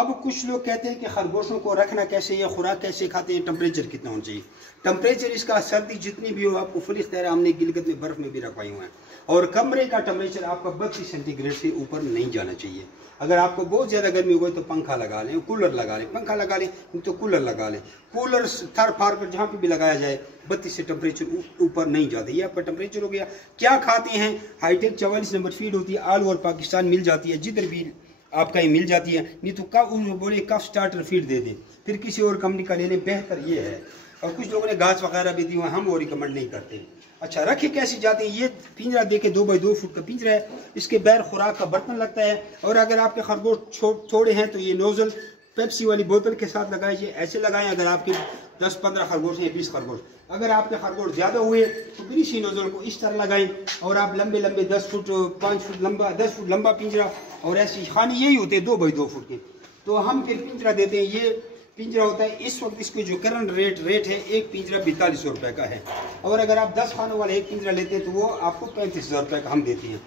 अब कुछ लोग कहते हैं कि खरगोशों को रखना कैसे, ये खुराक कैसे खाते हैं, टेम्परेचर कितना होना चाहिए। टेम्परेचर इसका सर्दी जितनी भी हो आपको फुल इख्तियार है, हमने गिलगित में बर्फ़ में भी रखवाई हुए हैं। और कमरे का टेम्परेचर आपका 32 सेंटीग्रेड से ऊपर नहीं जाना चाहिए। अगर आपको बहुत ज़्यादा गर्मी हो गई तो पंखा लगा लें, कूलर लगा लें, पंखा लगा लें तो कूलर लगा लें। कूलर थर फार कर जहाँ पे भी लगाया जाए 32 से टेम्परेचर ऊपर नहीं जाते। ये आपका टेम्परेचर हो गया। क्या खाते हैं? हाईटेक 44 नंबर फीड होती है, ऑल ओवर पाकिस्तान मिल जाती है, जिधर भी आपका ये मिल जाती है। नहीं तो कब बोले कफ स्टार्टर फीड दे दें, फिर किसी और कंपनी का ले लें, बेहतर ये है। और कुछ लोगों ने घास वगैरह भी दी हुआ, हम वो रिकमेंड नहीं करते। अच्छा, रखे कैसे जाते हैं? ये पिंजरा देखे 2 बाई 2 फुट का पिंजरा है, इसके बैर खुराक का बर्तन लगता है। और अगर आपके खरगोश थोड़े हैं तो ये नोजल पेप्सी वाली बोतल के साथ लगाइए, ऐसे लगाएं। अगर आपके 10-15 खरगोश हैं, 20 खरगोश, अगर आपके खरगोश ज़्यादा हुए तो फिर इसी नोजल को इस तरह लगाएं। और आप लंबे लंबे 10 फुट 5 फुट लंबा 10 फुट लंबा पिंजरा, और ऐसी खाने यही होते हैं 2 बाई 2 फुट के। तो हम फिर पिंजरा देते हैं। ये पिंजरा होता है इस वक्त, इसके जो करंट रेट है, एक पिंजरा 4200 रुपये का है। और अगर आप 10 खानों वाला एक पिंजरा लेते हैं तो वो आपको 35,000 रुपये का हम देते हैं।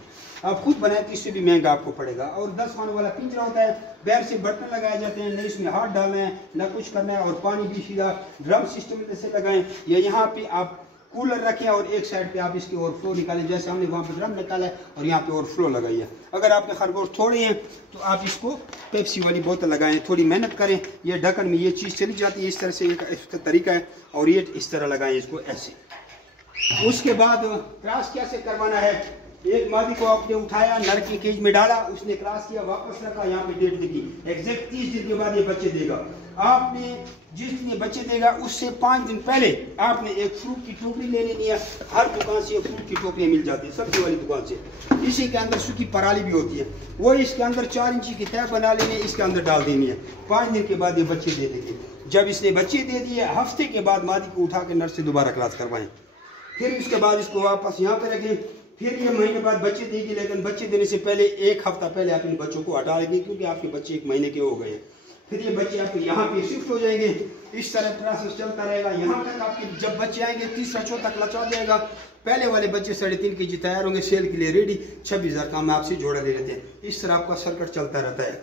आप खुद बनाए तो इससे भी महंगा आपको पड़ेगा। और 10 खानों वाला पिंजरा होता है, बैर से बर्तन लगाए जाते हैं, न इसमें हाथ डालना है न कुछ करना है। और पानी भी सीधा ड्रम सिस्टम से लगाएं, या यहाँ पे आप कूलर रखें और एक साइड पे आप इसकी ओवरफ्लो निकालें, जैसे हमने वहाँ पे ड्रम निकाला है और यहाँ पे ओवरफ्लो लगाई है। अगर आपके खरगोश थोड़े हैं तो आप इसको पेप्सी वाली बोतल लगाएं, थोड़ी मेहनत करें। ये ढक्कन में ये चीज़ चली जाती है, इस तरह से इसका तरीका है। और ये इस तरह लगाएं इसको ऐसे। उसके बाद क्रॉस कैसे करवाना है? एक मादी को आपने उठाया, नर की केज में डाला, उसने क्रॉस किया, वापस रखा, यहाँ पे डेट लिखी, एग्जैक्ट 30 दिन के बाद ये बच्चे देगा। आपने जिस दिन ये बच्चे देगा उससे 5 दिन पहले आपने एक फ्रूट की टोकरी ले लेनी है। हर दुकान से फ्रूट की टोकरियाँ मिल जाती है, सब्जी वाली दुकान से। इसी के अंदर सूखी पराली भी होती है, वो इसके अंदर 4 इंची की तय बना लेनी है, इसके अंदर डाल देनी है। 5 दिन के बाद ये बच्चे दे देंगे। जब इसने बच्चे दे दिए, हफ्ते के बाद मादी को उठा के नर से दोबारा क्लास करवाएं। फिर उसके बाद इसको वापस यहाँ पे रखें। फिर ये महीने बाद बच्चे देगी, लेकिन बच्चे देने से पहले 1 हफ्ता पहले आप इन बच्चों को हटा लेंगे, क्योंकि आपके बच्चे 1 महीने के हो गए। फिर ये बच्चे आपके यहाँ पे शिफ्ट हो जाएंगे। इस तरह प्रोसेस चलता रहेगा। यहाँ तक आपके जब बच्चे आएंगे 3रा 4था क्लच आ जाएगा। पहले वाले बच्चे 3.5 kg तैयार होंगे, सेल के लिए रेडी। 26,000 का हम आपसे जोड़ा ले लेते हैं। इस तरह आपका सर्किट चलता रहता है।